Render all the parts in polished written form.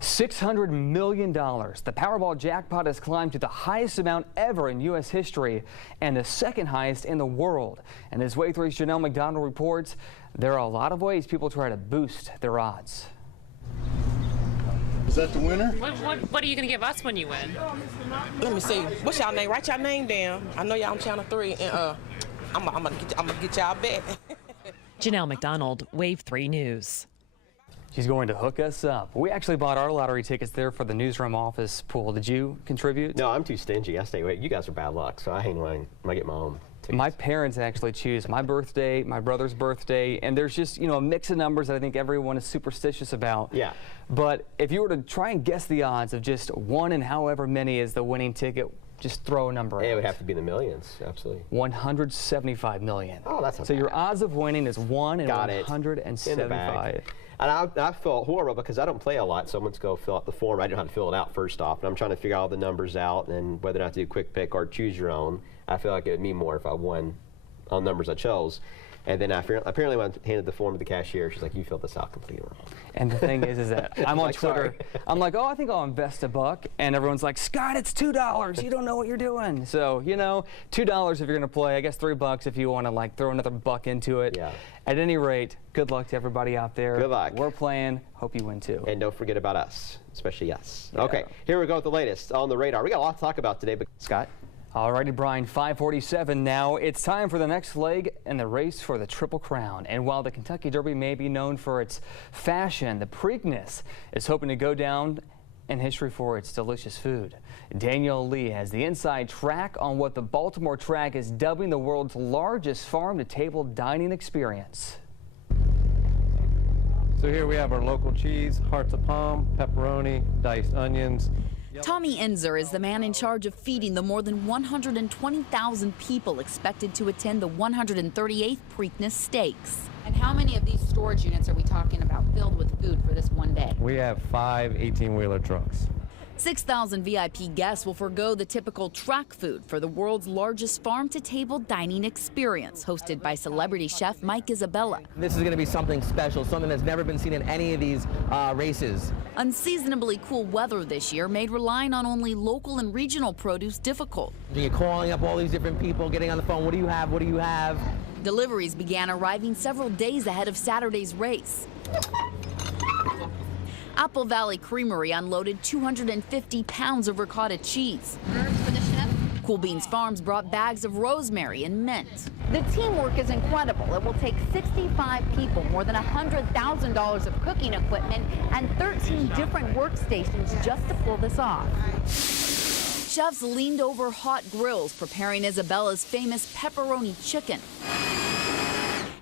$600 million. The Powerball jackpot has climbed to the highest amount ever in U.S. history and the second highest in the world. And as Wave 3's Janelle McDonald reports, there are a lot of ways people try to boost their odds. Is that the winner? What are you going to give us when you win? Let me see. What's y'all name? Write y'all name down. I know y'all on Channel 3, and I'm gonna get y'all back. Janelle McDonald, Wave 3 News. She's going to hook us up. We actually bought our lottery tickets there for the newsroom office pool. Did you contribute? No, I'm too stingy. I stay away. You guys are bad luck, so I hang mine when I get my own tickets. My parents actually choose my birthday, my brother's birthday, and there's just, a mix of numbers that I think everyone is superstitious about. Yeah. But if you were to try and guess the odds of just one and however many is the winning ticket, just throw a number out. It would have to be in the millions, absolutely. 175 million. Oh, that's not so bad. Your odds of winning is 1 in Got 175. And I felt horrible because I don't play a lot, so I'm going to go fill out the form. I don't know how to fill it out first off, and I'm trying to figure all the numbers out and whether or not to do quick pick or choose your own. I feel like it would mean more if I won on numbers I chose. And then apparently when I handed the form to the cashier, she's like, you filled this out completely wrong. And the thing is that I'm on like, Twitter. sorry. I'm like, oh, I think I'll invest $1. And everyone's like, Scott, it's $2. You don't know what you're doing. So, $2 if you're going to play. I guess $3 if you want to throw another $1 into it. Yeah. At any rate, good luck to everybody out there. Good luck. We're playing. Hope you win too. And don't forget about us, especially us. Yeah. Okay, here we go with the latest on the radar. We got a lot to talk about today, but Scott? Alrighty, Brian, 5:47 now. It's time for the next leg in the race for the Triple Crown. And while the Kentucky Derby may be known for its fashion, the Preakness is hoping to go down in history for its delicious food. Danielle Lee has the inside track on what the Baltimore track is dubbing the world's largest farm-to-table dining experience. So here we have our local cheese, hearts of palm, pepperoni, diced onions. Tommy Enzer is the man in charge of feeding the more than 120,000 people expected to attend the 138th Preakness Stakes. And how many of these storage units are we talking about filled with food for this one day? We have 5 18-wheeler trucks. 6,000 VIP guests will forgo the typical track food for the world's largest farm-to-table dining experience, hosted by celebrity chef Mike Isabella. This is going to be something special, something that's never been seen in any of these races. Unseasonably cool weather this year made relying on only local and regional produce difficult. You're calling up all these different people, getting on the phone, what do you have, what do you have? Deliveries began arriving several days ahead of Saturday's race. Apple Valley Creamery unloaded 250 pounds of ricotta cheese. Herbs for the chef? Cool Beans Farms brought bags of rosemary and mint. The teamwork is incredible. It will take 65 people, more than $100,000 of cooking equipment, and 13 different workstations just to pull this off. Chefs leaned over hot grills preparing Isabella's famous pepperoni chicken.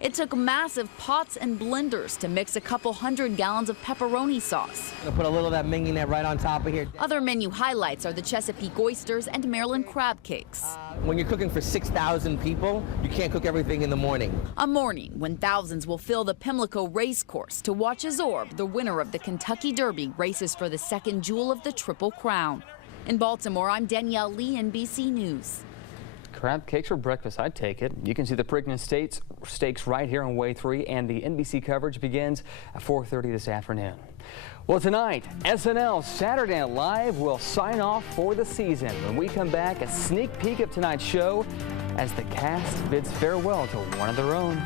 It took massive pots and blenders to mix a couple 100 gallons of pepperoni sauce. I'm gonna put a little of that mignonette right on top of here. Other menu highlights are the Chesapeake oysters and Maryland crab cakes. When you're cooking for 6,000 people, you can't cook everything in the morning. A morning when thousands will fill the Pimlico Racecourse to watch as Orb, the winner of the Kentucky Derby, races for the second jewel of the Triple Crown. In Baltimore, I'm Danielle Lee, NBC News. Crab cakes for breakfast, I'd take it. You can see the Preakness Stakes right here on Wave 3, and the NBC coverage begins at 4:30 this afternoon. Well, tonight, SNL Saturday Night Live will sign off for the season. When we come back, a sneak peek of tonight's show as the cast bids farewell to one of their own.